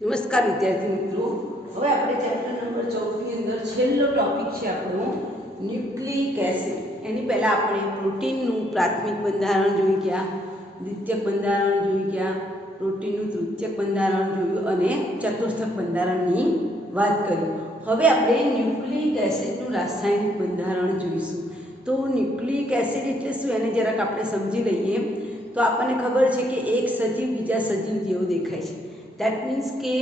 नमस्कार विद्यार्थी मित्रों। હવે આપણે ચેપ્ટર નંબર 14 ની અંદર છેલ્લો ટોપિક છે આપણો ન્યુક્લિક એસિડ। એની પહેલા આપણે પ્રોટીનનું પ્રાથમિક બંધારણ જોઈ ગયા, દ્વિતીયક બંધારણ જોઈ ગયા, પ્રોટીનનું તૃતીયક બંધારણ જોયું અને ચતુર્થક બંધારણની વાત કરી। હવે આપણે ન્યુક્લિક એસિડનું રાસાયણિક બંધારણ જોઈશું। તો ન્યુક્લિક એસિડ એટલે શું એને જરાક આપણે સમજી લઈએ। તો આપણને ખબર છે કે એક સજીવ બીજા સજીવ જેવો દેખાય છે। દેટ મીન્સ કે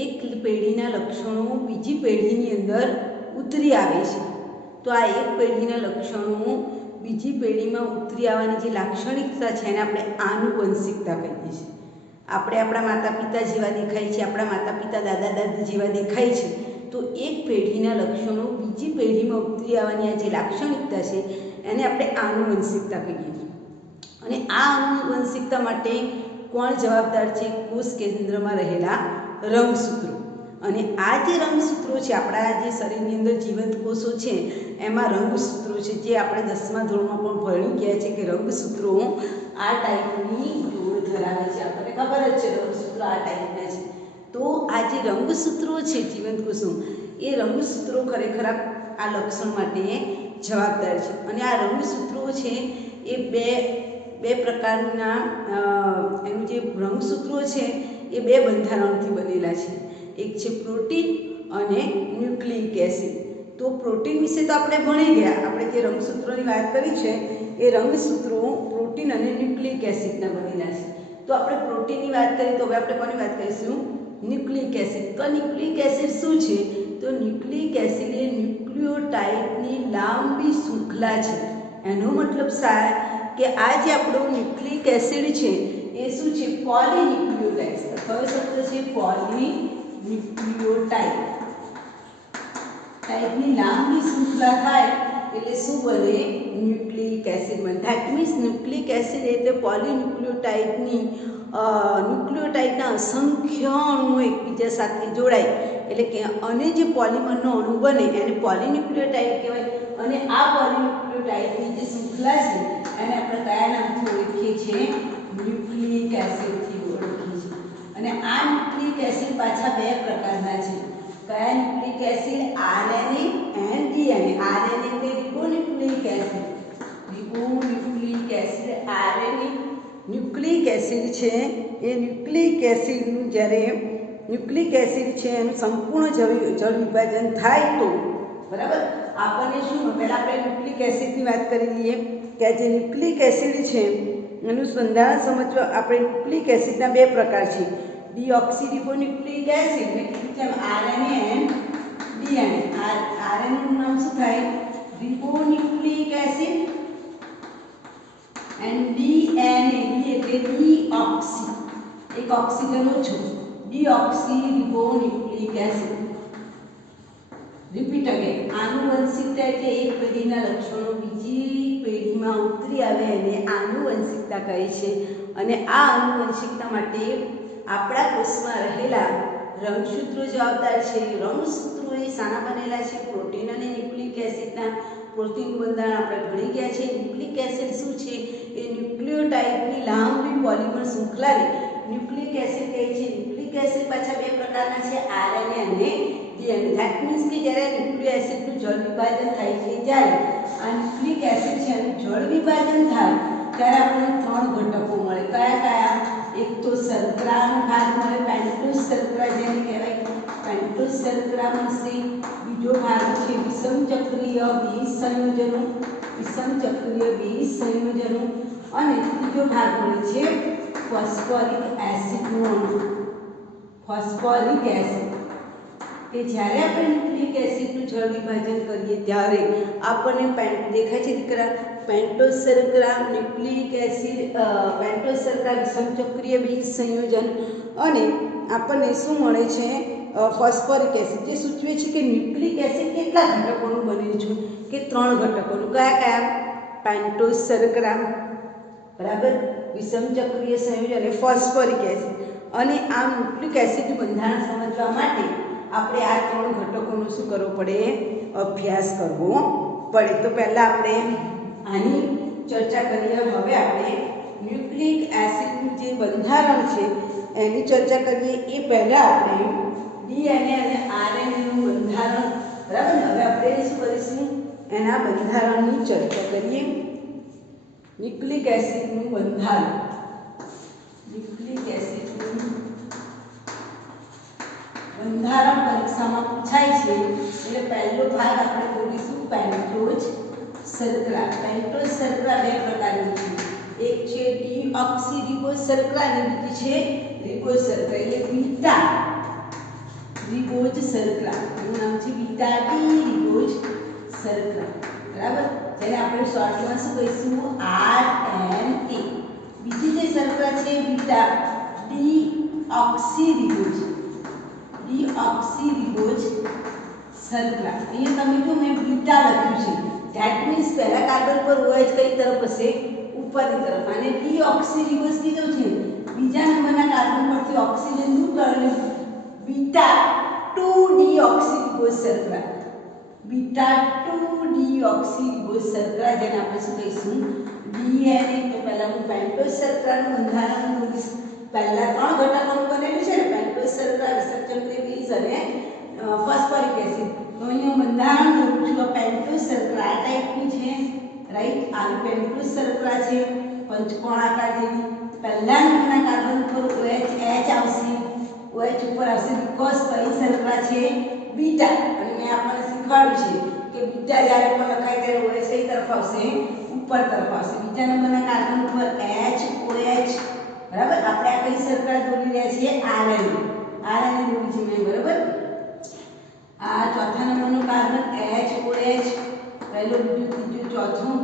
એક પેઢીના લક્ષણો બીજી પેઢીની અંદર ઉતરી આવે છે। તો આ એક પેઢીના લક્ષણો બીજી પેઢીમાં ઉતરી આવવાની જે લાક્ષણિકતા છે એને આપણે આનુવંશિકતા કહીએ છીએ। આપણે આપણા માતા પિતા જેવા દેખાય છે, આપણા માતા પિતા દાદા દાદી જેવા દેખાય છે, તો એક પેઢીના લક્ષણો બીજી પેઢીમાં ઉતરી આવવાની આ જે લાક્ષણિકતા છે એને આપણે આનુવંશિકતા કહીએ છીએ। અને આ આનુવંશિકતા માટે કોણ જવાબદાર છે? કોષ કેન્દ્રમાં રહેલા રંગસૂત્રો। અને આ જે રંગસૂત્રો છે, આપણા જે શરીરની અંદર જીવંત કોષો છે એમાં રંગસૂત્રો છે, જે આપણે 10મા ધોરણમાં પણ ભણી ગયા છે કે રંગસૂત્રો આ ટાઈપની જોડ ધરાવે છે। આપણને ખબર જ છે રંગસૂત્રો આ ટાઈપના છે। તો આ જે રંગસૂત્રો છે જીવંત કોષો, એ રંગસૂત્રો ખરેખર આ લક્ષણ માટે જવાબદાર છે। અને આ રંગસૂત્રો છે એ બે પ્રકારના એનું જે રંગસૂત્રો છે એ બે બંધારણથી બનેલા છે। એક છે પ્રોટીન અને ન્યુક્લિક એસિડ। તો પ્રોટીન વિશે તો આપણે ભણી ગયા, આપણે જે રંગસૂત્રોની વાત કરી છે એ રંગસૂત્રો પ્રોટીન અને ન્યુક્લિક એસિડના બનેલા છે। તો આપણે પ્રોટીનની વાત કરી, તો હવે આપણે કોની વાત કરીશું? Nucleic acid. તો ન્યુક્લિક એસિડ શું છે? તો ન્યુક્લિક એસિડ એ ન્યુક્લિયોટાઇડની લાંબી શૃંખલા છે। એનો મતલબ થાય કે આ જે આપણો ન્યુક્લિક એસિડ છે એ શું છે? પોલીન્યુક્લિયોટાઇડ। કયો શબ્દ છે? પોલીન્યુક્લિયોટાઇડ। ટાઇડની લાંબી શૃંખલા થાય એટલે શું બને? ન્યુક્લિક એસિડ બને। ધેટ મીન્સ ન્યુક્લિક એસિડ એટલે પોલીન્યુક્લિયોટાઇડની ન્યુક્લિયોટાઇડના અસંખ્ય અણુઓ એકબીજા સાથે જોડાય એટલે કે અને જે પોલિમરનો અણુ બને એને પોલીન્યુક્લિયોટાઇડ કહેવાય। અને આ પોલીન્યુક્લિયોટાઇડની જે શૃંખલા છે એને આપણે કયા નામથી ઓળખીએ છીએ? ન્યુક્લિક એસિડથી ઓળખીએ છીએ। અને આ ન્યુક્લિક એસિડ પાછા બે પ્રકારના છે। કયા nucleic acid? RNA and DNA. RNA એટલે ribonucleic acid. Ribonucleic acid RNA nucleic acid છે એ ન્યુક્લિક એસિડનું જ્યારે ન્યુક્લિક એસિડ છે એનું સંપૂર્ણ જળ વિભાજન થાય તો બરાબર આપણને શું? પહેલાં આપણે ન્યુક્લિક એસિડની વાત કરી લઈએ કે આ જે ન્યુક્લિક એસિડ છે એનું બંધારણ સમજવા આપણે ન્યુક્લિક એસિડના બે પ્રકાર છે, ડીઓક્સીરિબોન્યુક્લિક એસિડ મેં કીધું તેમ આરએનએ એન્ડ ડીએનએ। આરએનએનું નામ શું થાય? Ribonucleic acid and DNA D એટલે ડીઓક્સી, એક ઓક્સિજન ઓછો, ડીઓક્સીરિબોન્યુક્લિક એસિડ। રિપીટ અગેન, આનુવંશિકતા એટલે એક પેઢીના લક્ષણો બીજી પેઢીમાં ઉતરી આવે એને આનુવંશિકતા કહે છે। અને આ આનુવંશિકતા માટે આપણા કોષમાં રહેલા રંગસૂત્રો જવાબદાર છે। રંગસૂત્રો એ શાના બનેલા છે? પ્રોટીન અને ન્યુક્લિક એસિડના। પ્રોટીનનું બંધારણ આપણે ભણી ગયા છે। ન્યુક્લિક એસિડ શું છે? એ ન્યુક્લિયોટાઇડની લાંબી પોલિમર શૃંખલાને ન્યુક્લિક એસિડ કહે છે। ન્યુક્લિક એસિડ પાછા બે પ્રકારના છે, આરએનએ અને ડીએનએ। ધેટ મીન્સ કે જ્યારે ન્યુક્લિક એસિડનું જળ વિભાજન થાય છે, જ્યારે આ ન્યુક્લિક એસિડ છે એનું જળ વિભાજન થાય ત્યારે આપણને ત્રણ ઘટકો મળે। કયા કયા? એક તો શર્કરાનો ભાગ મળે, પેન્ટોઝ શર્કરા જેને કહેવાય, પેન્ટોઝ શર્કરા મળશે। બીજો ભાગ છે વિષમચક્રીય દ્વિસંયોજનો, વિષમચક્રીય દ્વિસંયોજનો। અને ત્રીજો ભાગ મળે છે ફોસ્ફોરિક એસિડનો અણુ, ફોસ્ફોરિક એસિડ। કે જ્યારે આપણે ન્યુક્લિક એસિડનું જળ વિભાજન કરીએ ત્યારે આપણને દેખાય છે દીકરા પેન્ટોઝ શર્કરા, ન્યુક્લિક એસિડ, પેન્ટોઝ શર્કરા વિષમચક્રીય દ્વિસંયોજન અને આપણને શું મળે છે? ફોસ્ફોરિક એસિડ, જે સૂચવે છે કે ન્યુક્લિક એસિડ કેટલા ઘટકોનું બનેલું છે? કે ત્રણ ઘટકોનું। કયા કયા? પેન્ટોઝ શર્કરા બરાબર, વિષમચક્રીય સંયોજન અને ફોસ્ફોરિક એસિડ। અને આ ન્યુક્લિક એસિડનું બંધારણ સમજવા માટે આપણે આ ત્રણ ઘટકોનો શું કરવો પડે? અભ્યાસ કરવો પડે। તો પહેલાં આપણે આની ચર્ચા કરીએ। હવે આપણે ન્યુક્લિક એસિડનું જે બંધારણ છે એની ચર્ચા કરીએ એ પહેલાં આપણે ડીએનએ અને આરએનએનું બંધારણ, બરાબર ને, હવે આપણે શું કરીશું, એના બંધારણની ચર્ચા કરીએ. ન્યુક્લિક એસિડનું બંધારણ. ન્યુક્લિક એસિડનું બંધારણ પરીક્ષામાં પૂછાય છે એટલે પહેલો ભાગ આપણે જોડીશું પેન્ટોઝ શર્કરા. પેન્ટોઝ શર્કરા બે પ્રકારની છે, એક છે ડીઓક્સીરિબોઝ શર્કરા અને બીજી છે રિબોઝ શર્કરા. એટલે બીટા રિબોઝ શર્કરા, એનું નામ છે બીટા ડી રિબોઝ શર્કરા, બરાબર, જેને આપણે શોર્ટમાં શું કહીશું, આરએનએ. બીજી જે શર્કરા છે બીટા ડીઓક્સીરિબોઝ શર્કરા. અહીંયા તમે જો મેં બીટા લખ્યું છે, ધેટ મીન્સ પહેલા કાર્બન પર OH કઈ તરફ હશે, ઉપરની તરફ, અને ડીઓક્સીરિબોઝ કીધો છે બીજા નંબરના કાર્બન પરથી ઓક્સિજન દૂર કરીને બીટા 2 ડીઓક્સીરિબોઝ શર્કરા. બીટા 2 ડીઓક્સીરિબોઝ શર્કરા, જેને આપણે શું કહીશું, ડીએનએ. તો પહેલા હું પેન્ટોઝ શર્કરાનું બંધારણ દોરીશ. પહેલા 3 ઘટકોનું બનેલું છે ને, પેન્ટોઝ શર્કરા, વિસર્જનક્રિય બેઝ અને ફોસ્ફોરિક એસિડ. તો અહીંયા બંધારણ દોરું છું. પેન્ટોઝ શર્કરા આ ટાઈપની છે, રાઈટ. આ પેન્ટોઝ શર્કરા છે, પંચકોણ આકાર જેવી. પહેલા નંબરના કાર્બન પર OH આવશે, OH ઉપર આવશે, બીકોઝ કઈ શર્કરા છે, બીટા. અને મેં આપણને શીખવાડ્યું છે કે બીટા જ્યારે પણ લખાય ત્યારે OH કઈ તરફ આવશે, ઉપર તરફ આવશે. બીજા નંબરના કાર્બન ઉપર OH, બરાબર. આપણે આ કઈ શર્કરા દોરી રહ્યા છીએ, આરએનએ દોરી છે મેં, બરાબર. આ ચોથા નંબરનું કાર્બન OH, પહેલો, બીજો, ત્રીજો, ચોથું,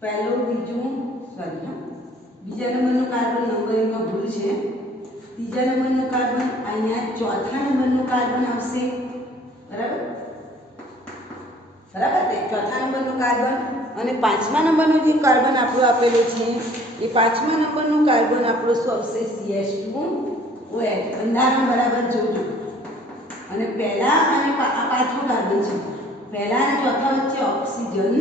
પહેલું, બીજું, બીજા નંબરનું કાર્બન, નંબરિંગમાં ભૂલ છે. ત્રીજા નંબરનું કાર્બન, અહીંયા ચોથા નંબરનું કાર્બન આવશે, બરાબર, બરાબર. તે ચોથા નંબરનું કાર્બન અને પાંચમા નંબરનું જે કાર્બન આપણું આપેલું છે એ પાંચમા નંબરનું કાર્બન આપણું શું આવશે, CH2OH. બંધારણ બરાબર જોજો. અને પહેલા અને પાંચમું કાર્બન છે, પહેલા અને ચોથા વચ્ચે ઓક્સિજન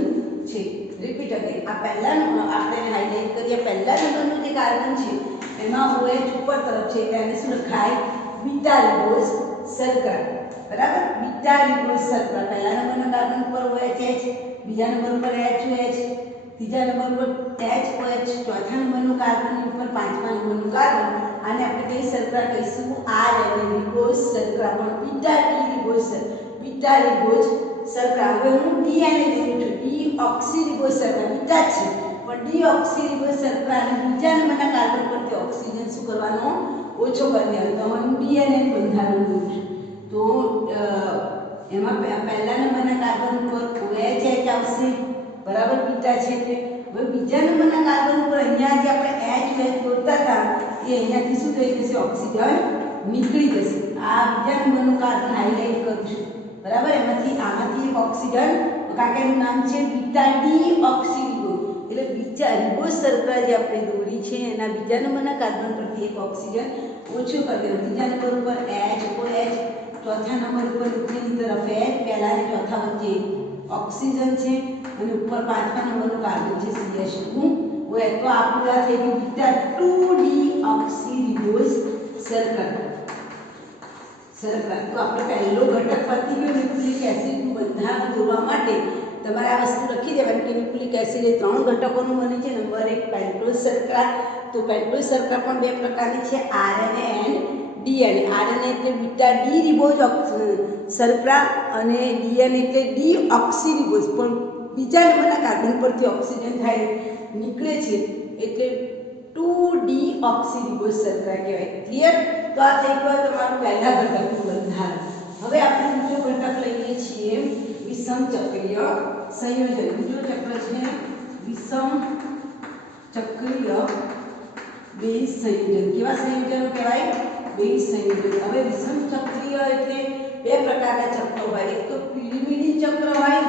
છે. Repeat again. આ પહેલા આપણે હાઇલાઇટ કરીએ, પહેલા નંબરનું જે કાર્બન છે એમાં OH ઉપર તરફ છે એટલે એને શું લખાય, બીટા રિબોઝ શર્કરા, બરાબર. બીટા રિબોઝ શર્કરા. પહેલા નંબરના કાર્બન પર OH, બીજા નંબર પર HOH, ત્રીજા નંબર પર HOH, ચોથા નંબરનું કાર્બન ઉપર પાંચમા નંબરનું કાર્બન. આને આપણે કઈ શર્કરા કહીશું, આરએનએ રિબોઝ શર્કરા. પણ બીટા ડી રિબોઝ શર્કરા. હવે હું ડીએનએ જોઉં છું, ડીઓક્સીરિબોઝ શર્કરા. બીટા છે પણ ડીઓક્સીરિબોઝ શર્કરા અને બીજા નંબરના કાર્બન પરથી ઓક્સિજન શું કરવાનો, ઓછો કરી દેવાનો. તો હું ડીએનએ બંધારણ દઉં છું. તો એમાં પહેલા નંબરના કાર્બન ઉપર OH આવશે, બરાબર, બીટા છે એટલે. હવે બીજા નંબરના કાર્બન ઉપર અહીંયા જે આપણે HOH દોરતા હતા એ અહીંયાથી શું થઈ જશે, ઓક્સિજન નીકળી જશે. આ બીજા નંબરનું કાર્બન હાઇલાઇટ કરું છું, બરાબર. આમાંથી એક ઓક્સિજન, કારણ કે એનું નામ છે બીટા ડીઓક્સીરિબોઝ, એટલે બીજા રિબોઝ શર્કરા જે આપણે દોરી છે એના બીજા નંબરના કાર્બન પરથી એક ઓક્સિજન ઓછું કરી દેવું. ત્રીજા નંબર ઉપર HOH, ચોથા નંબર ઉપર નીચેની તરફ H, પહેલા અને ચોથા વચ્ચે ઓક્સિજન છે અને ઉપર પાંચમા નંબરનું કાર્બન છે CH2OH. તો આ પૂરા થઈ ગયું બીટા 2 ડીઓક્સીરિબોઝ શર્કરા. તો આપણે પહેલો ઘટક પતી ગયો. ન્યુક્લિક એસિડનું બંધારણ દોરવા માટે તમારે આ વસ્તુ લખી દેવાની કે ન્યુક્લિક એસિડ એ 3 ઘટકોનું બને છે. નંબર 1 પેન્ટોઝ શર્કરા. તો પેન્ટોઝ શર્કરા પણ બે પ્રકારની છે, આરએનએ એન્ડ ડીએનએ. આરએનએ એટલે બીટા ડી રિબોઝ શર્કરા અને ડીએનએ એટલે ડીઓક્સીરિબોઝ. પણ બીજા નંબરના કાર્બન પરથી ઓક્સિજન થાય નીકળે છે એટલે 2 ડીઓક્સીરિબોઝ શર્કરા કહેવાય. ક્લિયર? તો આ થઈ ગયું તમારું પહેલા ઘટકનું બંધારણ. હવે આપણે બીજો ઘટક લઈએ છીએ વિષમ ચક્રીય સંયોજન. બીજો ચક્ર છે વિષમ ચક્રીય બેઝ સંયોજન. કેવા સંયોજનો કહેવાય? બેઝ સંયોજન. હવે વિષમ ચક્રીય એટલે બે પ્રકારના ચક્રો હોય. એક તો પિરિમિડિન ચક્ર હોય,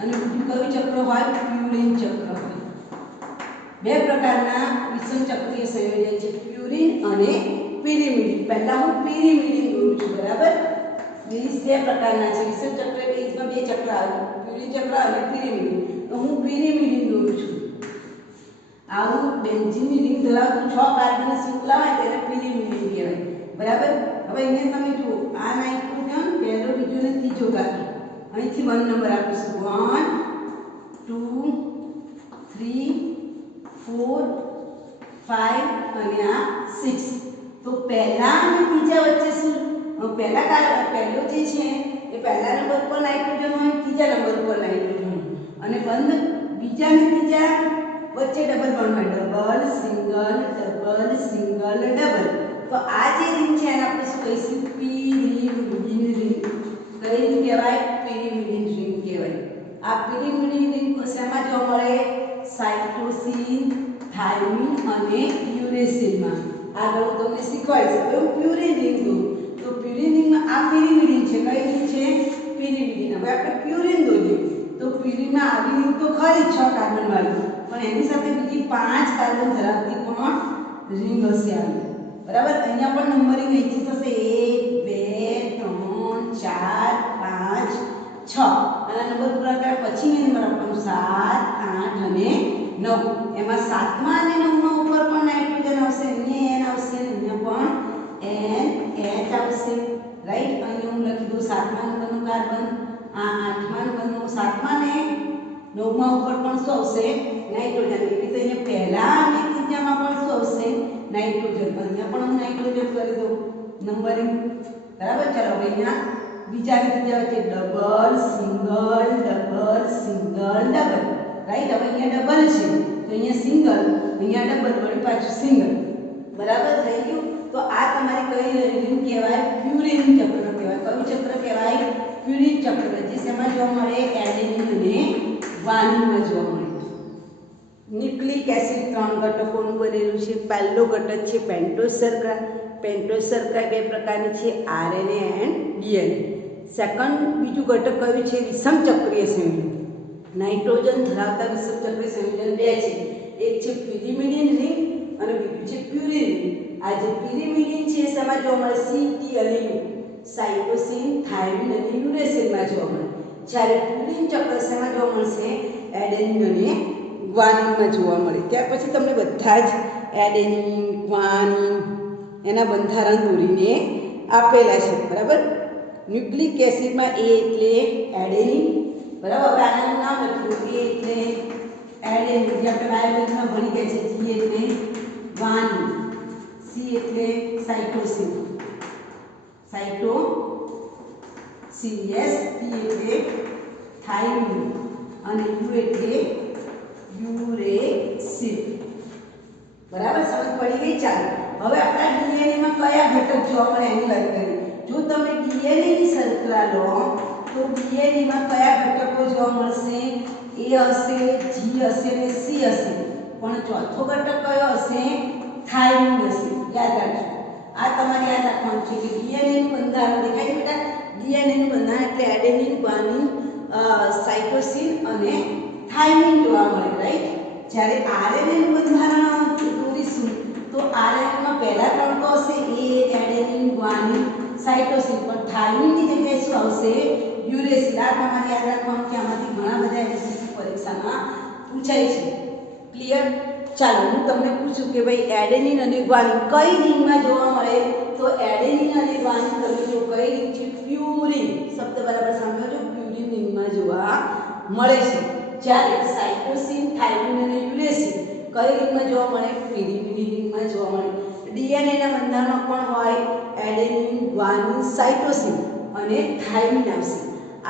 અને બીજું કયું ચક્ર હોય? પ્યુરિન ચક્ર હોય. બે પ્રકારના વિષમ ચક્રીય સંયોજન છે, પ્યુરિન અને પિરિમિડિન. પહેલા હું પિરિમિડિન દોરું છું, બરાબર. બેઝ બે પ્રકારના છે વિષમ ચક્ર બેઝમાં બે ચક્ર આવે, પ્યુરિન ચક્ર અને પિરિમિડિન. તો હું પિરિમિડિન દોરું છું. આવું બેન્ઝીનની રિંગ ધરાવતું 6 કાર્બન શૃંખલા હોય તેને પિરિમિડિન કહેવાય. બરાબર. હવે અહીંયા તમે જુઓ આ નાઇટ્રોજન પહેલો બીજો ને ત્રીજો કાર્બન અહીંથી 1 નંબર આપીશું 1 2 3 4 5 અને આ 6. તો પહેલા અને ત્રીજા વચ્ચે શું પહેલો જે છે એ પહેલા નંબર પર નાઇટ્રોજન હોય, ત્રીજા નંબર પર નાઇટ્રોજન હોય અને બંધ બીજા અને ત્રીજા વચ્ચે ડબલ બોન્ડ હોય. Double single double. તો આ જે રિંગ છે એને આપણે શું કહીશું? Pyrimidine ring. કઈ રિંગ કહેવાય? પિરિમિડિન રિંગ કહેવાય. આ પિરિમિડિન રિંગ શેમાં જોવા મળે? સાઇટોસિન, થાઇમિન અને યુરેસિલમાં. આગળ હું તમને શીખવાડીશ. હવે હું પ્યુરિન રિંગ દોરું તો પ્યુરિન રિંગમાં આ પિરિમિડિન છે. કઈ રિંગ છે? પિરિમિડિન. હવે આપણે પ્યુરિન દોરીએ તો પ્યુરિનમાં આવી રિંગ તો ખરી 6 કાર્બન વાળી, પણ એની સાથે બીજી 5 કાર્બન ધરાવતી પણ રિંગ હશે આવી. બરાબર. અહીંયા પણ નંબરિંગ અહીંથી થશે 1 2 3 4 5 6. આના નંબર પૂરા કર્યા પછી નંબર આપવાનું 7 8 અને 9. એમાં 7મા અને 9મા ઉપર પણ નાઇટ્રોજન આવશે, અહીંયા N આવશે અને અહીંયા પણ NH આવશે. રાઈટ. અહીંયા હું લખી દઉં 7મા નંબરનું કાર્બન, આ 8મા નંબરનું, 7મા ને 9મા ઉપર પણ શું આવશે? નાઇટ્રોજન. એવી રીતે અહીંયા પહેલા અને ત્રીજામાં પણ શું આવશે? નાઇટ્રોજન. અહીંયા પણ હું નાઇટ્રોજન કરી દઉં નંબરિંગ. બરાબર. ચાલો હવે અહીંયા બીજા અને ત્રીજા વચ્ચે ડબલ સિંગલ ડબલ. રાઈટ. હવે અહીંયા ડબલ છે તો અહીંયા સિંગલ, અહીંયા ડબલ, વળી પાછું સિંગલ. બરાબર થઈ ગયું. તો આ તમારી કઈ રિંગ કહેવાય? પ્યુરિન ચક્ર કહેવાય. કયું ચક્ર કહેવાય? પ્યુરિન ચક્ર. જે શેમાં જોવા મળે? એડેનિન અને ગ્વાનિનમાં જોવા મળે. ન્યુક્લિક એસિડ 3 ઘટકોનું બનેલું છે. પહેલો ઘટક છે પેન્ટોઝ શર્કરા. પેન્ટોઝ શર્કરા બે પ્રકારની છે, આરએનએ એન્ડ ડીએનએ. સેકન્ડ બીજું ઘટક કયું છે? વિષમ ચક્રીય સંયોજન. નાઇટ્રોજન ધરાવતા વિષમ ચક્રીય સંયોજન બે છે. એક છે પિરિમિડિન રિંગ અને બીજું છે પ્યુરિન રિંગ. આ જે પિરિમિડિન છે શેમાં જોવા મળે? સી, ટી અને યુ. સાઇટોસિન, થાઇમિન અને યુરેસિલમાં જોવા મળે. જ્યારે પ્યુરિન ચક્ર શેમાં જોવા મળશે? એડેનિન અને ગ્વાનિનમાં જોવા મળે. ત્યાર પછી તમને બધા જ એડેનિન, ગ્વાનિન એના બંધારણ દોરીને આપેલા છે. બરાબર. ન્યુક્લિક એસિડમાં એ એટલે એડેનિન. બરાબર. હવે આનું નામ લખ્યું. એ એટલે એડેનિન, જે આપણે બાયોલોજીમાં ભણી ગયા છે. જી એટલે ગ્વાનિન, સી એટલે સાઇટોસિન, યસ, ટી એટલે થાઇમિન અને યુ એટલે યુરેસિલ. બરાબર. સમજ પડી ગઈ? ચાલો હવે આપણા ડીએનએમાં કયા ઘટક જોવા મળે એની વાત કરીએ. જો તમે ડીએનએની શૃંખલા લો તો ડીએનએમાં કયા ઘટકો જોવા મળશે? એ હશે, જી હશે અને સી હશે. પણ ચોથો ઘટક કયો હશે? થાઇમિન હશે. યાદ રાખજો. આ તમારે યાદ રાખવાનું છે કે ડીએનએનું બંધારણ દેખાય છે બેટા? ડીએનએનું બંધારણ એટલે એડેનિન, ગ્વાનિન, સાઇટોસિન અને થાઇમિન જોવા મળે. રાઈટ. જ્યારે આરએનએનું બંધારણ દોરીશું તો આરએનએમાં પહેલા ત્રણ તો હશે, એ એડેનિન, ગ્વાનિન, સાઇટોસિન, પણ થાઇમિનની જગ્યાએ શું આવશે? યુરેસિલ. આ તમારે યાદ રાખવાનું કે આમાંથી ઘણા બધા એમસીક્યુ પરીક્ષામાં પૂછાય છે. ક્લિયર? ચાલો હું તમને પૂછું કે ભાઈ એડેનિન અને ગ્વાનિન કઈ રિંગમાં જોવા મળે? તો એડેનિન અને ગ્વાનિન તમે જો કઈ રિંગ છે? પ્યુરિન. શબ્દ બરાબર સાંભળજો. પ્યુરિન રિંગમાં જોવા મળે છે. જ્યારે સાઇટોસિન, થાઇમિન અને યુરેસિલ કઈ રિંગમાં જોવા મળે? પિરિમિડિન રિંગમાં જોવા મળે. ડીએનએના બંધારણમાં પણ હોય એડેનિન, ગ્વાનિન, સાઇટોસિન અને થાઇમિન આવશે.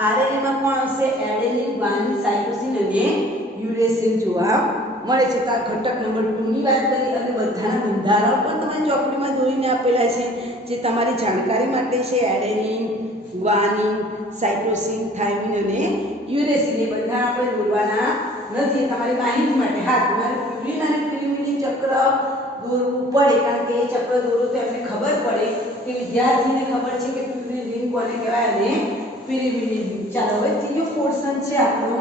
આરએનએમાં પણ આવશે એડેનિન, ગ્વાનિન, સાઇટોસિન અને યુરેસિલ જોવા મળે છે. તો આ ઘટક નંબર 2 ની વાત કરી અને બધાના બંધારણ પણ તમારી ચોપડીમાં દોરીને આપેલા છે, જે તમારી જાણકારી માટે છે. એડેનિન, ગ્વાનિન, સાઇટોસિન, થાઇમિન અને યુરેસિલ એ બધા આપણે દોરવાના નથી, તમારી માહિતી માટે. હા, તમારે પ્યુરિન અને પિરિમિડિન ચક્ર દોરવું પડે, કારણ કે એ ચક્ર દોરો તો એમને ખબર પડે કે વિદ્યાર્થીને ખબર છે કે પ્યુરિન રિંગ કોને કહેવાય અને પિરિમિડિન રિંગ. ચાલો હવે ત્રીજો પોર્શન છે આપણો.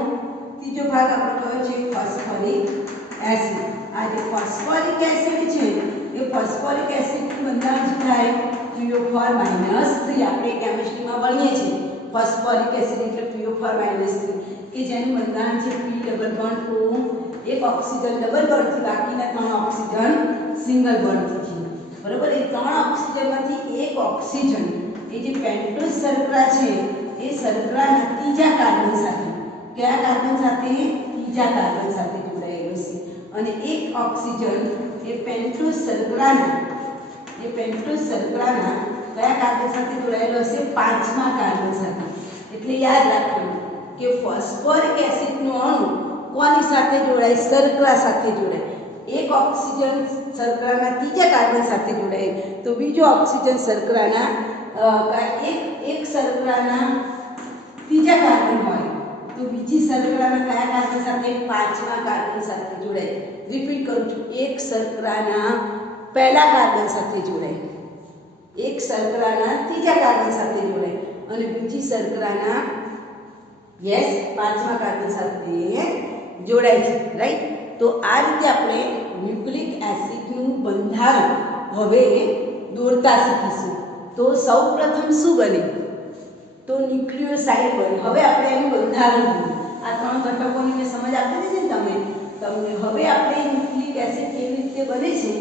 ત્રીજો ભાગ આપણો કયો છે? Phosphoric acid. આ જે ફોસ્ફોરિક એસિડ છે એ ફોસ્ફોરિક એસિડનું બંધારણ થાય PO4 -3. આપણે કેમિસ્ટ્રીમાં ભણીએ છીએ ફોસ્ફોરિક એસિડ એટલે PO4 -3 કે જેનું બંધારણ છે P ડબલ બોન્ડ O એક ઓક્સિજન ડબલ બોન્ડથી, બાકીના 3 ઓક્સિજન સિંગલ બોન્ડથી. બરોબર, એ 3 ઓક્સિજનમાંથી એક ઓક્સિજન એ જે પેન્ટોઝ શર્કરા છે એ શર્કરાના ત્રીજા કાર્બન સાથે, કયા કાર્બન સાથે? ત્રીજા કાર્બન સાથે જોડાયેલો છે. અને એક ઓક્સિજન એ પેન્ટોઝ શર્કરાના કયા કાર્બન સાથે જોડાયેલો હશે? પાંચમા કાર્બન સાથે. એટલે યાદ રાખવાનું કે ફોસ્ફોરિક એસિડનો અણુ કોની સાથે જોડાય? શર્કરા સાથે જોડાય. એક ઓક્સિજન શર્કરાના ત્રીજા કાર્બન સાથે જોડાય તો બીજો ઓક્સિજન શર્કરાના એક શર્કરાના ત્રીજા કાર્બન હોય તો બીજી શર્કરાના કયા કાર્બન સાથે? પાંચમા કાર્બન સાથે જોડાય. રિપીટ કરું છું, એક શર્કરાના પહેલા કાર્બન સાથે જોડાય, એક શર્કરાના ત્રીજા કાર્બન સાથે જોડાય અને બીજી શર્કરાના પાંચમા કાર્બન સાથે જોડાય છે. રાઈટ? તો આ રીતે આપણે ન્યુક્લિક એસિડનું બંધારણ હવે દોરતા શીખીશું. તો સૌપ્રથમ શું બને? તો ન્યુક્લિયોસાઇડ બને. હવે આપણે એનું બંધારણ જોયું. આ 3 ઘટકોની મેં સમજ આપી દીધી ને તમને. હવે આપણે ન્યુક્લિક એસિડ કેવી રીતે બને છે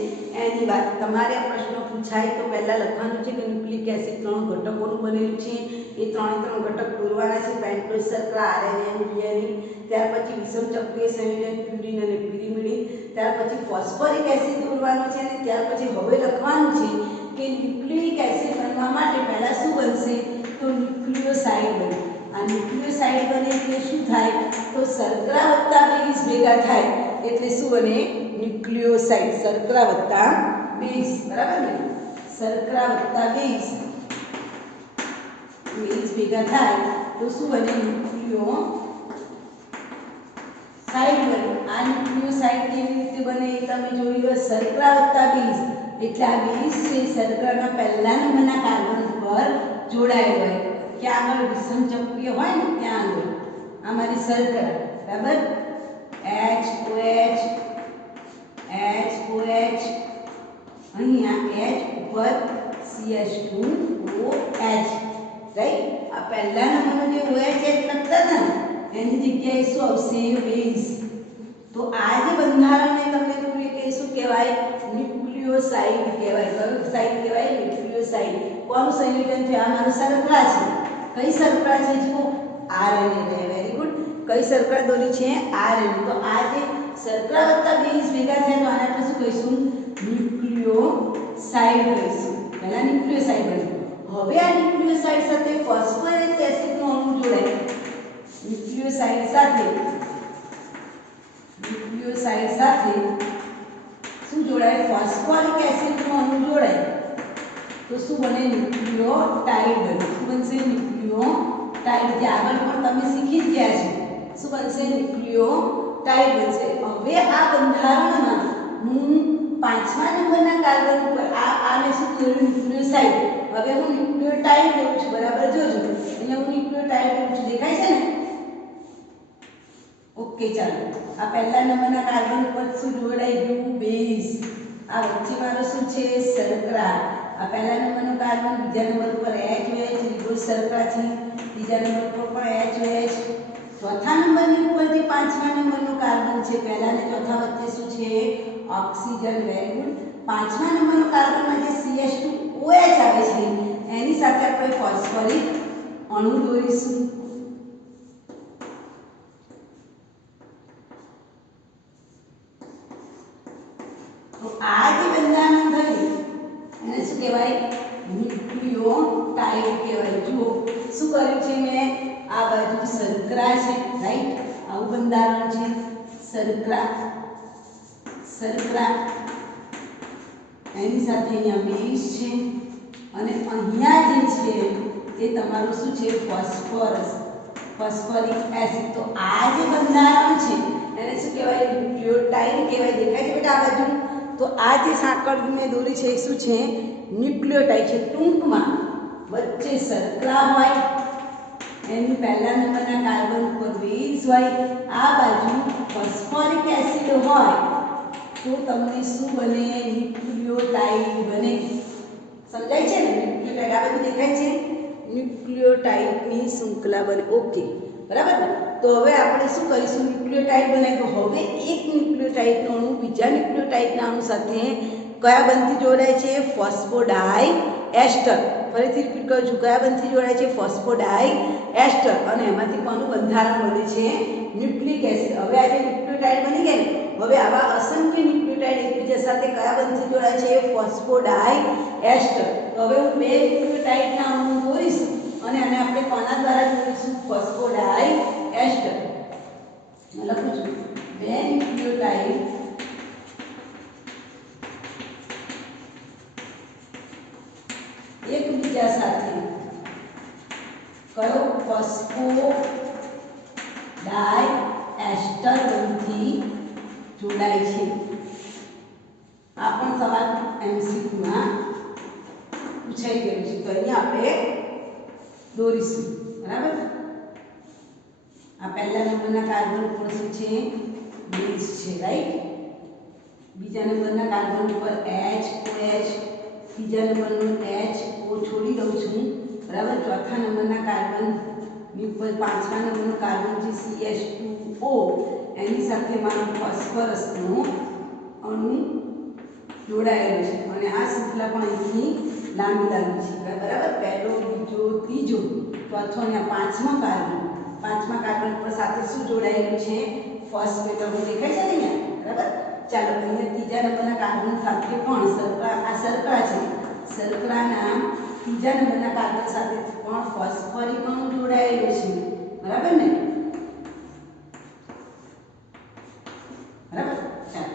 એની વાત. તમારે આ પ્રશ્ન પૂછાય તો પહેલાં લખવાનું છે કે ન્યુક્લિક એસિડ 3 ઘટકોનું બનેલું છે. એ 3 ઘટક દોરવાના છે: પેન્ટોઝ શર્કરા, આરએનએ, ડીએનએ, ત્યાર પછી વિષમ ચક્રીય સંયોજન પ્યુરિન અને પિરિમિડિન, ત્યાર પછી ફોસ્ફોરિક એસિડ દોરવાનું છે અને ત્યાર પછી હવે લખવાનું છે કે ન્યુક્લિક એસિડ બનવા માટે પહેલાં શું બનશે? તો ન્યુક્લિયોસાઇડ બને. આ ન્યુક્લિયોસાઇડ બને એટલે શું થાય? તો શર્કરા વત્તા બેઝ ભેગા થાય એટલે શું બને? ન્યુક્લિયોસાઇડ. શર્કરા વત્તા બેઝ, બરાબર ને? શર્કરા વત્તા બેઝ ભેગા થાય તો શું બને? ન્યુક્લિયોસાઇડ બને. આ ન્યુક્લિયોસાઇડ કેવી રીતે બને એ તમે જોયું. શર્કરા વત્તા બેઝ એટલે આ બેઝ છે શર્કરાના પહેલા નંબરના કાર્બન પર જોડાયેલો હોય. ક્યાં આગળ? વિષમ ચક્રીય હોય ને ત્યાં આગળ. આ મારી શર્કરા, બરાબર? HOH અહીંયા H ઉપર CH2OH, રાઈટ? આ પહેલા નંબરનો જે OH લખતા હતા ને એની જગ્યાએ શું આવશે? બેઝ. તો આ જે બંધારણને તમને પૂરી કે શું કહેવાય? ન્યુક્લિયોસાઇડ કહેવાય. કયું સાઇડ કહેવાય? ન્યુક્લિયોસાઇડ. કોનું સંયોજન છે? આ મારું શર્કરા છે. કઈ શર્કરા છે? જુઓ, આરએનએ. Very good. કઈ શર્કરા દોરી છે? આરએનએ. તો આ જે શર્કરા વત્તા બેઝ ભેગા થયા તો આને આપણે શું કહીશું? ન્યુક્લિયોસાઇડ કહીશું. પહેલા ન્યુક્લિયોસાઇડ બન્યું. હવે આ ન્યુક્લિયોસાઇડ સાથે ફોસ્ફોરિક એસિડનો અણુ જોડાય. ન્યુક્લિયોસાઇડ સાથે શું જોડાય? ફોસ્ફોરિક એસિડનો અણુ જોડાય તો શું બને? ન્યુક્લિયોટાઇડ બને. શું બનશે? ન્યુક્લિયોટાઇડ. જે આગળ પણ તમે શીખી જ ગયા છો. શું બનશે? ન્યુક્લિયોટાઇડ બનશે. હવે આ બંધારણમાં હું પાંચમા નંબરના કાર્બન ઉપર આને શું કર્યું? ન્યુક્લિયોસાઇડ. હવે હું ન્યુક્લિયોટાઇડ લઉં છું, બરાબર? જોજો, અહીંયા હું ન્યુક્લિયોટાઇડ લઉં છું. દેખાય છે ને? ઓકે, ચાલો. આ પહેલા નંબરના કાર્બન ઉપર શું જોડાઈ ગયું? બેઝ. આ વચ્ચે મારો શું છે? શર્કરા. આ પહેલા નંબરનો કાર્બન, બીજા નંબર ઉપર HOH, લીગો શર્કરા છે. ત્રીજા નંબર પર પણ HOH. ચોથા નંબરની ઉપર જે પાંચમા નંબરનો કાર્બન છે, પહેલા અને ચોથા વચ્ચે શું છે? ઓક્સિજન. Very good. પાંચમા નંબરનો કાર્બનમાં જે CH2OH આવે છે એની સાથે આપણે ફોસ્ફોરિક અણુ દોરીશું. તો આ જે બંધારણ થયું એને શું કહેવાય? ન્યુક્લિયોટાઇડ કહેવાય. જુઓ શું કર્યું છે મેં? આ બાજુ શર્કરા છે, રાઈટ? આવું બંધારણ છે. શર્કરા એની સાથે અહીંયા બેઝ છે અને અહીંયા જે છે એ તમારું શું છે? Phosphoric acid. તો આ જે બંધારણ છે એને શું કહેવાય? ન્યુક્લિયોટાઇડ કહેવાય. દેખાય છે બેટા આ બાજુ? તો આ જે સાંકળ મેં દોરી છે એ શું છે? ન્યુક્લિયોટાઇડ છે. ટૂંકમાં વચ્ચે શર્કરા હોય, એની પહેલા નંબરના કાર્બન ઉપર બેઝ હોય, આ બાજુ ફોસ્ફોરિક એસિડ હોય તો તમને શું બને? ન્યુક્લિયોટાઇડ બને. સમજાય છે ને? ન્યુક્લિયોટાઇડ આ બધું દેખાય છે? ન્યુક્લિયોટાઇડની શૃંખલા બને. ઓકે, બરાબર ને? તો હવે આપણે શું કરીશું, ન્યુક્લિયોટાઇડ બનાવ્યું. હવે એક ન્યુક્લિયોટાઇડનો અણુ બીજા ન્યુક્લિયોટાઇડના અણુ સાથે કયા બંધથી જોડાય છે, ફોસ્ફોડાઈ એસ્ટર. ફરીથી રિપીટ કરું છું, કયા બંધથી જોડાય છે, ફોસ્ફોડાઈ એસ્ટર. અને એમાંથી કોનું બંધારણ બને છે, ન્યુક્લિક એસિડ. હવે આ જે ન્યુક્લિયોટાઇડ બની ગયા ને, હવે આવા અસંખ્ય ન્યુક્લિયોટાઇડ એકબીજા સાથે કયા બંધથી જોડાય છે, ફોસ્ફોડાઈ એસ્ટર. તો હવે હું બે ન્યુક્લિયોટાઇડના અણુ દોરીશ અને આને આપણે કોના દ્વારા જોડીશું, ફોસ્ફોડાઈ એસ્ટર. લખું છું, બે ન્યુક્લિયોટાઇડ એકબીજા સાથે કયો, ફોસ્ફોડાઈ એસ્ટર બંધથી જોડાય છે. આ પણ સવાલ એમસીક્યુમાં પૂછાઈ ગયું છે. તો અહીંયા આપણે દોરીશું, બરાબર. આ પહેલા નંબરના કાર્બન ઉપર શું છે, બેઝ છે, રાઈટ. બીજા નંબરના કાર્બન ઉપર H OH, ત્રીજા નંબરનો H O છોડી દઉં છું, બરાબર. ચોથા નંબરના કાર્બન ની ઉપર પાંચમા નંબરનો કાર્બન જે CH2O, એની સાથે મારું ફોસ્ફરસનો અણુ જોડાયેલો છે. અને આ શૃંખલા પણ અહીંથી લાંબી છે, બરાબર. પહેલો, બીજો, ત્રીજો, ચોથો અને પાંચમો કાર્બન. પાંચમા કાર્બન પર સાથે શું જોડાયેલું છે, ફોસ્ફેટ અણુ દેખાય છે ને અહીંયા, બરાબર. ચાલો અહીંયા ત્રીજા નંબરના કાર્બન સાથે પણ શર્કરા, આ શર્કરા છે, શર્કરાના ત્રીજા નંબરના કાર્બન સાથે પણ ફોસ્ફરિક અણુ જોડાયેલો છે, બરાબર ને, બરાબર. ચાલો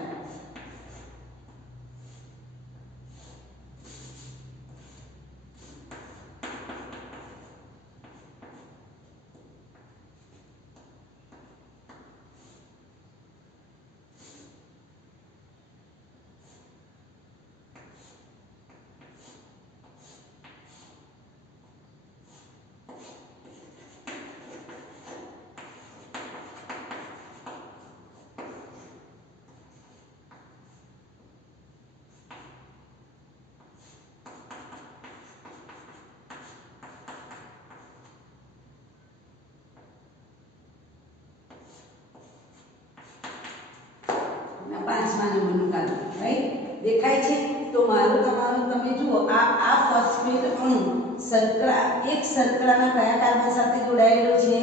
પાંચમા નંબરનું કાર્બન, રાઈટ, દેખાય છે. તો મારું તમારું તમે જુઓ, આ ફોસ્ફેટ અણુ શર્કરા, એક શર્કરાના કયા કાર્બન સાથે જોડાયેલો છે,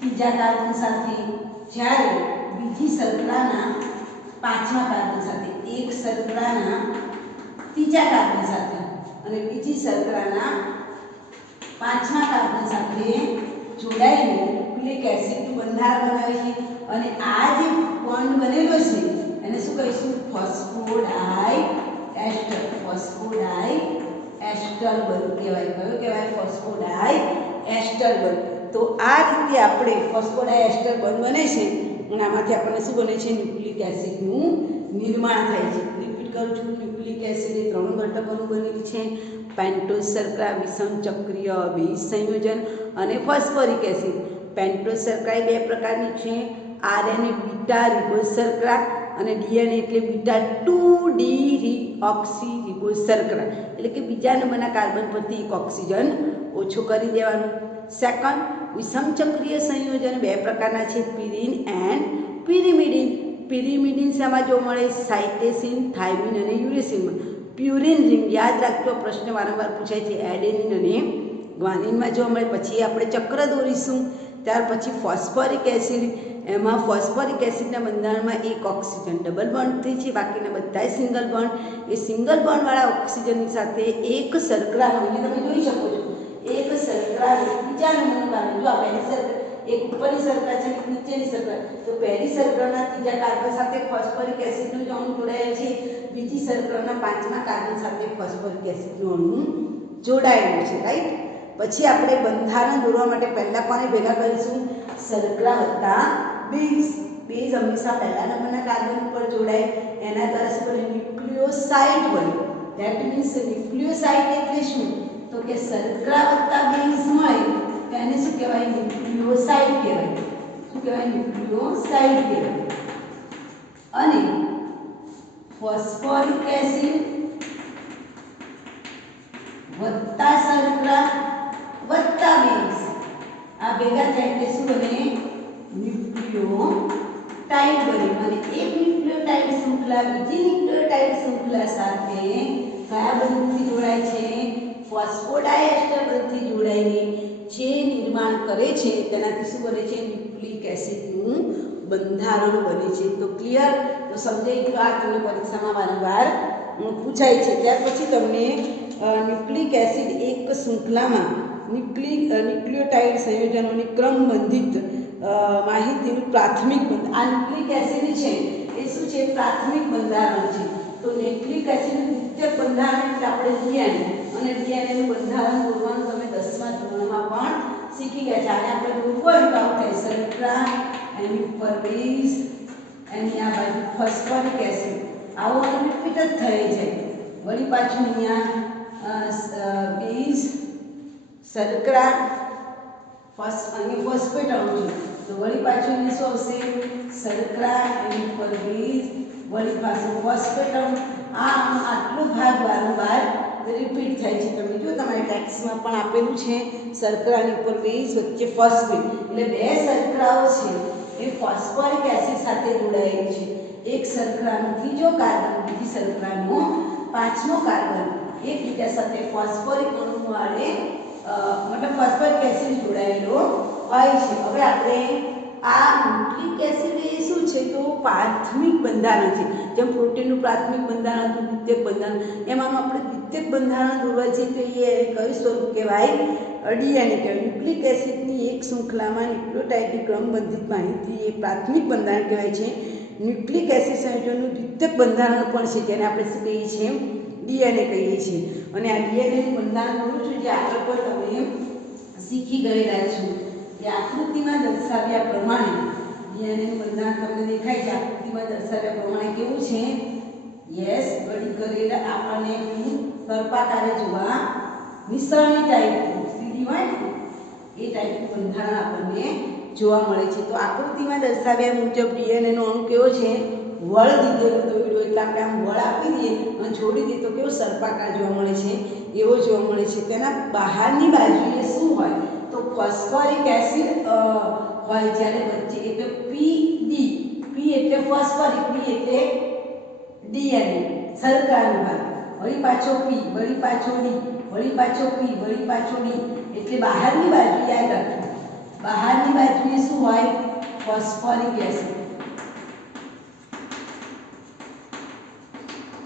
ત્રીજા કાર્બન સાથે. જ્યારે બીજી શર્કરાના પાંચમા કાર્બન સાથે. એક શર્કરાના ત્રીજા કાર્બન સાથે અને બીજી શર્કરાના પાંચમા કાર્બન સાથે જોડાઈને ન્યુક્લિક એસિડનું બંધારણ બનાવે છે. અને આ જે બોન્ડ બનેલો છે એને શું કહીશું, ફોસ્ફોડાઈ એસ્ટર. ફોસ્ફોડાઈ એસ્ટર બંધ કહેવાય. કયો કહેવાય, ફોસ્ફોડાઈ એસ્ટર બંધ. તો આ રીતે આપણે ફોસ્ફોડાઈ એસ્ટર બંધ બને છે અને આમાંથી આપણને શું બને છે, ન્યુક્લિક એસિડનું નિર્માણ થાય છે. રિપીટ કરું છું, ન્યુક્લિક એસિડ એ ત્રણ ઘટકોનું બનેલું છે, પેન્ટોઝ શર્કરા, વિષમ ચક્રીય બેઝ સંયોજન અને ફોસ્ફોરિક એસિડ. પેન્ટોઝ શર્કરા એ બે પ્રકારની છે, RNA બીટા રિબોઝ શર્કરા અને DNA એટલે બીટા 2 ડીઓક્સી રિબોઝ શર્કરા. એટલે કે બીજા નંબરના કાર્બન પરથી એક ઓક્સિજન ઓછો કરી દેવાનું. સેકન્ડ, વિષમ ચક્રીય સંયોજન બે પ્રકારના છે, પિરિન એન્ડ પિરિમિડિન. પિરિમિડિન શેમાં જોવા મળે, સાઇટેસિન, થાઇમિન અને યુરેસિનમાં. પ્યુરિન રિંગ યાદ રાખજો, પ્રશ્ન વારંવાર પૂછાય છે, એડેનિન અને ગ્વાનિનમાં જોવા મળે. પછી આપણે ચક્ર દોરીશું. ત્યાર પછી ફોસ્ફોરિક એસિડ, એમાં ફોસ્ફોરિક એસિડના બંધારણમાં એક ઓક્સિજન ડબલ બોન્ડ થઈ છે, બાકીના બધાય સિંગલ બોન્ડ. એ સિંગલ બોન્ડવાળા ઓક્સિજનની સાથે એક શર્કરાનો, અહીંયા તમે જોઈ શકો છો, એક શર્કરાનો બીજા નંબરનું કાર્બન. જો આ પહેલી શર્કરા, એક ઉપરની શર્કરા છે એક નીચેની શર્કરા. તો પહેલી શર્કરાના ત્રીજા કાર્બન સાથે ફોસ્ફોરિક એસિડનું જો અણુ જોડાયેલ છે, બીજી શર્કરાના પાંચમા કાર્બન સાથે ફોસ્ફોરિક એસિડનું અણુ જોડાયેલું છે, રાઈટ. પછી આપણે બંધારણ દોરવા માટે પહેલા કોને ભેગા કરીશું, શર્કરા વત્તા બેઝ. બેઝ હંમેશા પહેલા નંબરના કાર્બન ઉપર જોડાય, એના દ્વારા શું બને, ન્યુક્લિયોસાઇડ બને. ધેટ મીન્સ ન્યુક્લિયોસાઇડ એટલે શું, તો કે શર્કરા વત્તા બેઝ મળે તો એને શું કહેવાય, ન્યુક્લિયોસાઇડ કહેવાય. શું કહેવાય, ન્યુક્લિયોસાઇડ કહેવાય. અને ફોસ્ફોરિક એસિડ વત્તા શર્કરા વત્તા બેઝ આ ભેગા થાય એટલે શું બને, ન્યુક્લિયોટાઇડ બને અને એક ન્યુક્લિયોટાઇડ શૃંખલા બીજી ન્યુક્લિયોટાઇડ શૃંખલા સાથે કયા બંધથી જોડાય છે? ફોસ્ફોડાયસ્ટર બંધથી જોડાઈને જે નિર્માણ કરે છે તેનાથી શું બને છે? ન્યુક્લિક એસિડનું બંધારણ બને છે. તો ક્લિયર? તો સમજાઈ ગયું? આ તમને પરીક્ષામાં વારંવાર પૂછાય છે. ત્યાર પછી તમને ન્યુક્લિક એસિડ એક શૃંખલામાં ન્યુક્લિયોટાઇડ સંયોજનોની ક્રમબંધિત માહિતીનું પ્રાથમિક આ ન્યુક્લિક એસિડ છે એ શું છે? પ્રાથમિક બંધારણ છે. તો ન્યુક્લિક એસિડનું દ્વિતીયક બંધારણ એટલે આપણે ડીએનએ અને ડીએનએનું બંધારણ દોરવાનું તમે 10મા ધોરણમાં પણ શીખી ગયા છે. આને આપણે દોરવું હોય તો આવું થાય શર્કરા, એની ઉપર બેઝ, એની આ બાજુ ફોસ્ફોરિક એસિડ, આવો અને રિપીટ જ થઈ જાય. વળી પાછું અહીંયા બેઝ, શર્કરા, અહીં ફોસ્ફેટ અણુ છે તો વળી પાછું એને શું આવશે? શર્કરા, એની ઉપર બેઝ, વળી પાછું ફોસ્ફેટ અણુ. આટલો ભાગ વારંવાર રિપીટ થાય છે. તમે જો તમારી ટેક્સ્ટમાં પણ આપેલું છે શર્કરાની ઉપર બેઝ, વચ્ચે ફોસ્ફેટ, એટલે બે શર્કરાઓ છે એ ફોસ્ફોરિક એસિડ સાથે જોડાયેલી છે. એક શર્કરાનો ત્રીજો કાર્બન, બીજી શર્કરાનો 5મો કાર્બન એકબીજા સાથે ફોસ્ફોરિક અણુ વડે મતલબ ફોસ્ફોરિક એસિડ જોડાયેલો હોય છે. હવે આપણે આ ન્યુક્લિક એસિડ એ શું છે? તો પ્રાથમિક બંધારણ છે. જેમ પ્રોટીનનું પ્રાથમિક બંધારણ હતું, દ્વિતીયક બંધારણ, એમાંનું આપણે દ્વિતીયક બંધારણ દોરવા છે તો એ કયું સ્વરૂપ કહેવાય? ડીએનએ કહેવાય. ન્યુક્લિક એસિડની એક શૃંખલામાં ન્યુક્લિયોટાઇડની ક્રમબંધિત માહિતી એ પ્રાથમિક બંધારણ કહેવાય છે. ન્યુક્લિક એસિડ સંયોજનનું દ્વિતીયક બંધારણ પણ છે, જેને આપણે શું કહીએ છીએ? ડીએનએ કહીએ છીએ. અને આ ડીએનએનું બંધારણ કરું છું જે આગળ પર તમે શીખી ગયેલા છો. એ આકૃતિમાં દર્શાવ્યા પ્રમાણે ડીએનએનું બંધારણ તમને દેખાય છે. આકૃતિમાં દર્શાવ્યા પ્રમાણે કેવું છે? યસ, ગળી કરેલા આપણને સર્પાકારે જોવા મિશ્રણની ટાઈપ સીડી હોય ને એ ટાઈપનું બંધારણ આપણને જોવા મળે છે. તો આકૃતિમાં દર્શાવ્યા મુજબ ડીએનએનો અણુ કેવો છે? વળ દીધેલો દોરડો, એટલે આપણે આમ વળ આપી દઈએ અને છોડી દઈએ તો કેવો સર્પાકાર જોવા મળે છે? એવો જોવા મળે છે. તેના બહારની બાજુએ શું હોય? તો ફોસ્ફોરિક એસિડ હોય, જ્યારે વચ્ચે એટલે પીડી, પી એટલે ફોસ્ફોરિક, ડી એટલે ડીએનએ શર્કરાનો ભાગ, વળી પાછો પી, વળી પાછો ડી, વળી પાછો પી, વળી પાછો ડી, એટલે બહારની બાજુ યાદ રાખો. બહારની બાજુએ શું હોય? Phosphoric acid.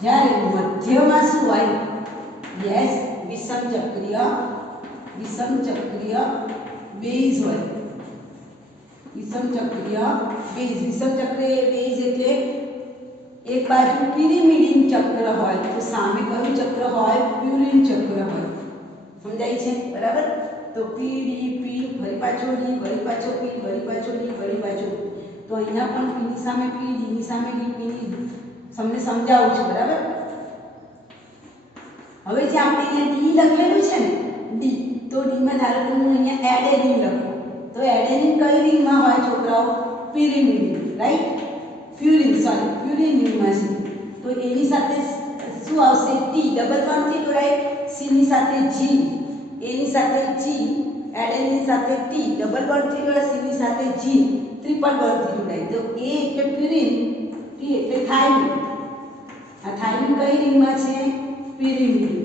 જ્યારે મધ્યમાં શું હોય? યસ, વિષમ ચક્રીય બેઝ હોય. વિષમ ચક્રીય બેઝ એટલે એક બાજુ પિરિમિડિન ચક્ર હોય તો સામે કયું ચક્ર હોય? પ્યુરિન ચક્ર હોય. સમજાય છે? બરાબર? તો પી ડી પી, વળી પાછો ડી, વળી પાછો પી, વળી પાછો ડી, વળી પાછો. તો અહીંયા પણ પીની સામે પી, ડીની સામે ડી, પીની તમને સમજાવું છું. બરાબર? હવે જે આપણે અહીંયા ડી લખેલું છે ને, ડી, તો ડીમાં ધારો કે હું અહીંયા એડેનિન લખું તો એડેનિન કઈ રિંગમાં હોય છોકરાઓ? Pyrimidine, right? પ્યુરિન રિંગમાં છે. તો એની સાથે શું આવશે? ટી, ડબલ બોન્ડથી જોડાય. સીની સાથે જી, એની સાથે જી, એડેનિન સાથે ટી, ડબલ બોન્ડથી જોડાય. સીની સાથે જી, ટ્રિપલ બોન્ડથી જોડાય. તો એ એટલે પ્યુરિન, ટી એટલે થાઇમિન. આ થાઇમિન કઈ રિંગમાં છે? પિરિમિડિન.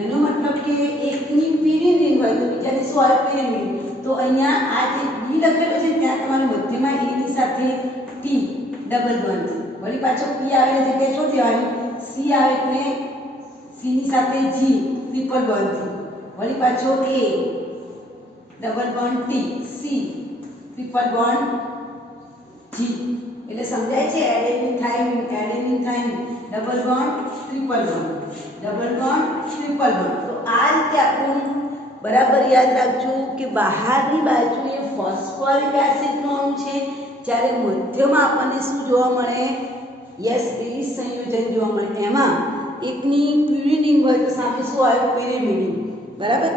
એનો મતલબ કે એકની પિરિન રિંગ હોય તો બીજાની શું હોય? પિરિમિડિન. તો અહીંયા આ જે ડી લખેલો છે ત્યાં તમારે મધ્યમાં એની સાથે ટી ડબલ બોન્ડ, વળી પાછો પી આવે એટલે જગ્યાએ શું દેવાનું? સી આવે એટલે સીની સાથે જી ટ્રિપલ બોન્ડથી, વળી પાછો A double bond T, C triple bond G. એટલે સમજાય છે? Adenine thymine double bond triple bond, double bond triple bond. તો આ રીતે આપણું બરાબર યાદ રાખજો કે બહારની બાજુએ ફોસ્ફોરિક એસિડનો અણુ છે, જ્યારે મધ્યમાં આપણને શું જોવા મળે? યસ, બેઝ સંયોજન જોવા મળે. એમાં એકની પ્યુરિન રિંગ હોય તો સામે શું આવે? પિરિમિડિન. બરાબર?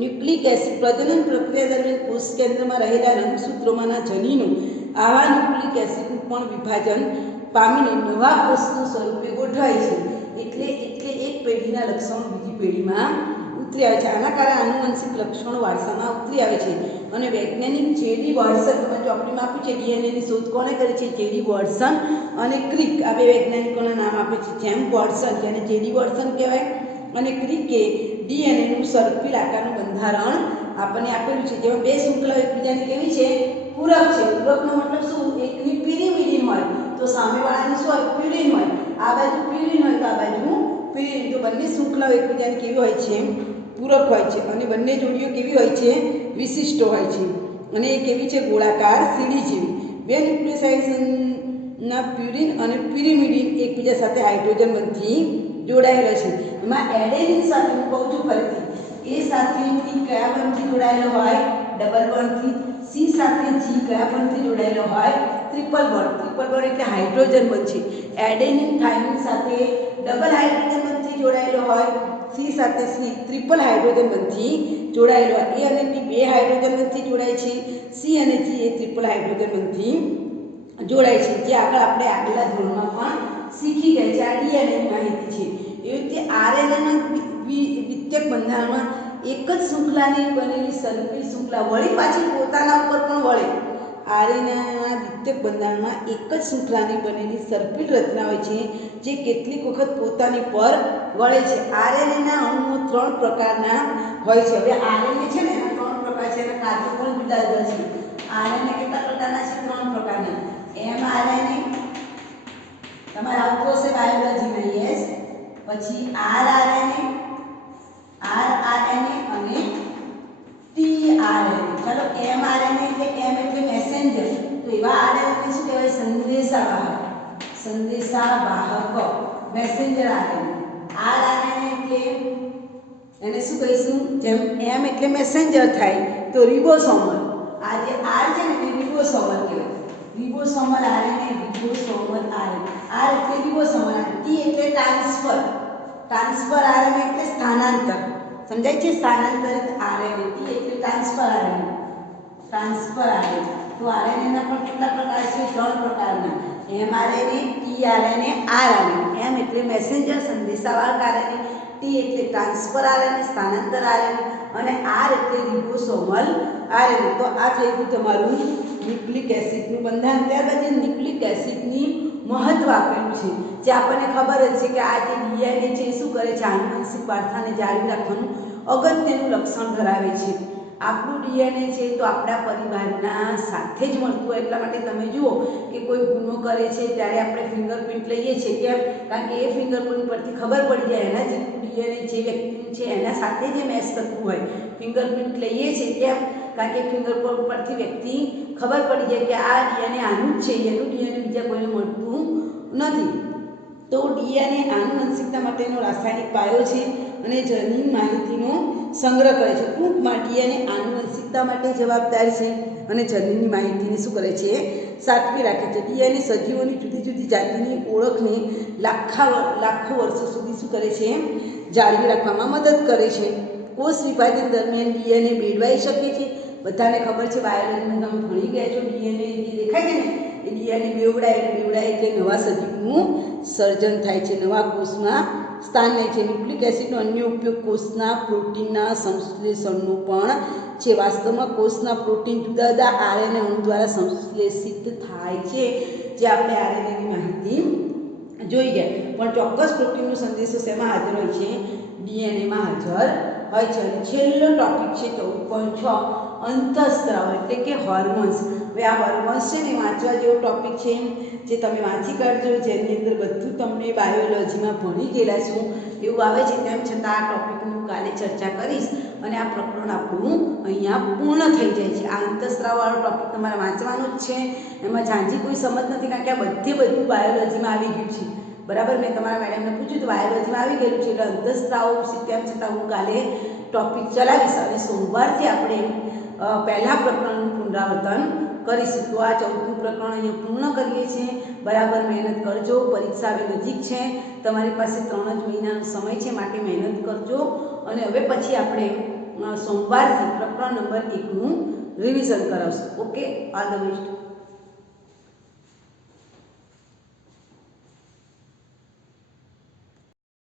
ન્યુક્લિક એસિડ પ્રજનન પ્રક્રિયા દરમિયાન કોષ કેન્દ્રમાં રહેલા રંગસૂત્રોમાંના જનીનો આવા ન્યુક્લિક એસિડનું પણ વિભાજન પામીને નવા કોષનું સ્વરૂપે ગોઠવાય છે. એટલે એક પેઢીના લક્ષણો બીજી પેઢીમાં ઉતરી આવે છે. આના કારણે આનુવંશિક લક્ષણો વારસામાં ઉતરી આવે છે. અને વૈજ્ઞાનિક જેડી વોટસન, તમે ચોપડીમાં આપ્યું છે ડીએનએની શોધ કોણે કરી છે? જેડી વોટસન અને ક્રિક, આ બે વૈજ્ઞાનિકોના નામ આપ્યું છે. જેમ વોટસન, જેને જેડી વોટસન કહેવાય, અને ક્રિકે ડીએનએનું સર્પિલ આકારનું બંધારણ આપણને આપેલું છે, જેમાં બે શૃંખલાઓ એકબીજાની કેવી છે? પૂરક છે. પૂરકનો મતલબ શું? એકની પિરિમિડિન હોય તો સામેવાળાની શું હોય? પ્યુરિન હોય. આ બાજુ પ્યુરિન હોય તો આ બાજુ પ્યુરિન. તો બંને શૃંખલાઓ એકબીજાની કેવી હોય છે? પૂરક હોય છે. અને બંને જોડીઓ કેવી હોય છે? વિશિષ્ટ હોય છે. અને એ કેવી છે? ગોળાકાર સીડી જેવી. બે ન્યુક્લિયોસાઇડ્સના પ્યુરિન અને પિરિમિડિન એકબીજા સાથે હાઇડ્રોજન બંધથી જોડાયેલા છે. એમાં એડેનિન સાથે, હું કહું છું ફરીથી, એ સાથે ટી કયા બંધથી જોડાયેલો હોય? ડબલ બોન્ડથી. સી સાથે જી કયા બંધથી જોડાયેલો હોય? Triple bond. ટ્રિપલ બોન્ડ એટલે હાઇડ્રોજન બંધ છે. એડેનિન થાઇમિન સાથે ડબલ હાઇડ્રોજન બંધથી જોડાયેલો હોય. સી સાથે સી ટ્રિપલ હાઇડ્રોજન બંધથી જોડાયેલો હોય. એ અને બી બે હાઇડ્રોજન બંધથી જોડાય છે. સી અને જી એ ટ્રિપલ હાઇડ્રોજન બંધથી જોડાય છે, જે આગળ આપણે આગલા ધોરણમાં પણ શીખી ગયા છે. આ ડીએનએની માહિતી છે. એવી રીતે આરએનએના દ્વિતીયક બંધારણમાં એક જ શૃંખલાની બનેલી સર્પિલ શૃંખલા વળી પાછી પોતાના ઉપર પણ વળે. આરએનએના દ્વિતીયક બંધારણમાં એક જ શૃંખલાની બનેલી સર્પિલ રચના હોય છે, જે કેટલીક વખત પોતાની પર વળે છે. આરએનએના અણુઓ 3 પ્રકારના હોય છે. હવે આરએનએ છે ને, એના 3 પ્રકાર છે. એના કાર્યો પણ જુદા જુદા છે. આરએનએ કેટલા પ્રકારના છે? 3 પ્રકારના. એમઆરએનએ તમારે આવતું હશે બાયોલોજીમાં, યસ. પછી આરઆરએનએ અને ટીઆરએનએ. ચાલો, એમઆરએનએ એટલે એમ એટલે મેસેન્જર. તો એવા આરએનએ શું કહેવાય? સંદેશાવાહક. સંદેશાવાહક મેસેન્જર આરએનએ. આરઆરએનએ એટલે એને શું કહીશું? જેમ એમ એટલે મેસેન્જર થાય તો રિબોસોમલ. આ જે આર છે ને એ રિબોસોમલ કહેવાય. રિબોસોમલ આરએનએ, રિબોસોમલ આરએનએ. આર એટલે રિબોસોમલ, ટી એટલે ટ્રાન્સફર. ટ્રાન્સફર આરએનએ એટલે સ્થાનાંતર. સમજાય છે? સ્થાનાંતરિત આરએનએ. ટી એટલે ટ્રાન્સફર આરએનએ. Transfer RNA. તો આરએનએ ના પણ કેટલા પ્રકાર છે? 3 પ્રકારના. MRNA, tRNA, આરઆરએનએ. એમ એટલે મેસેન્જર સંદેશાવાહક આરએનએ, ટી એટલે ટ્રાન્સફર આરએનએ સ્થાનાંતર આરએનએ, અને આર એટલે રિબોસોમલ આરએનએ. તો આ થઈ ગયું તમારું ન્યુક્લિક એસિડનું બંધારણ. ત્યારબાદ જે ન્યુક્લિક એસિડની મહત્વ આપેલું છે, જે આપણને ખબર જ છે કે આ જે ડીએનએ છે એ શું કરે છે? આનુવંશિક વારસાને જાળવી રાખવાનું અગત્યનું લક્ષણ ધરાવે છે. આપણું ડીએનએ છે તો આપણા પરિવારના સાથે જ મળતું હોય. એટલા માટે તમે જુઓ કે કોઈ ગુનો કરે છે ત્યારે આપણે ફિંગરપ્રિન્ટ લઈએ છીએ. કેમ? કારણ કે એ ફિંગરપ્રિન્ટ પરથી ખબર પડી જાય એના જેટલું ડીએનએ જે વ્યક્તિનું છે એના સાથે જે મેચ થતું હોય. ફિંગરપ્રિન્ટ લઈએ છીએ કેમ? કારણ કે ફિંગરપ્રિન્ટ પરથી વ્યક્તિ ખબર પડી જાય કે આ ડીએનએ આનું જ છે, એનું ડીએનએ બીજા કોઈને મળતું નથી. તો ડીએનએ આનુવંશિકતા માટેનો રાસાયણિક પાયો છે અને જનીન માહિતીનો સંગ્રહ કરે છે. ટૂંકમાં ડીએનએ આનુવંશિકતા માટે જવાબદાર છે અને જનીનની માહિતીને શું કરે છે? સાચવી રાખે છે. ડીએનએ સજીવોની જુદી જુદી જાતિની ઓળખને લાખો વર્ષો સુધી શું કરે છે? જાળવી રાખવામાં મદદ કરે છે. કોષ વિભાજન દરમિયાન ડીએનએ બેડવાઈ શકે છે. બધાને ખબર છે, બાયોલોજીમાં તમે ભણી ગયા છો. ડીએનએ જે દેખાય છે ને એ ડીએનએ બેવડાય એટલે નવા સજીવનું સર્જન થાય છે, નવા કોષમાં સ્થાન લે છે. ન્યુક્લિક એસિડનો અન્ય ઉપયોગ કોષના પ્રોટીનના સંશ્લેષણનો પણ છે. વાસ્તવમાં કોષના પ્રોટીન જુદા જુદા આરએનએ અણુ દ્વારા સંશ્લેષિત થાય છે, જે આપણે આરએનએની માહિતી જોઈ ગયા. પણ ચોક્કસ પ્રોટીનનો સંદેશો શેમાં હાજર હોય છે? ડીએનએમાં હાજર હોય છે. અને છેલ્લો ટોપિક છે 14.6, અંતઃસ્ત્રાવ એટલે કે હોર્મોન્સ. હવે આ હોર્મોન્સ છે ને વાંચવા જેવો ટોપિક છે, જે તમે વાંચી કાઢજો, જેની અંદર બધું તમને બાયોલોજીમાં ભણી ગયેલા છું એવું આવે છે. તેમ છતાં આ ટોપિકની હું કાલે ચર્ચા કરીશ અને આ પ્રકરણ આપણું અહીંયા પૂર્ણ થઈ જાય છે. આ અંતઃસ્ત્રાવવાળો ટોપિક તમારે વાંચવાનો જ છે. એમાં ઝાંઝી કોઈ સમજ નથી, કારણ કે આ બધું બાયોલોજીમાં આવી ગયું છે. બરાબર? મેં તમારા મેડમને પૂછ્યું તો બાયોલોજીમાં આવી ગયેલું છે. એટલે અંતઃસ્ત્રાવ વિશે તેમ છતાં હું કાલે ટોપિક ચલાવીશ અને સોમવારથી આપણે પહેલા પ્રકરણનું પુનરાવર્તન કરીશું. તો આ 14મું પ્રકરણ અહીંયા પૂર્ણ કરીએ છીએ. બરાબર મહેનત કરજો. પરીક્ષા હવે નજીક છે. તમારી પાસે 3 જ મહિનાનો સમય છે, માટે મહેનત કરજો. અને હવે પછી આપણે સોમવારથી પ્રકરણ નંબર 1નું રિવિઝન કરાવશું. Okay, all the best.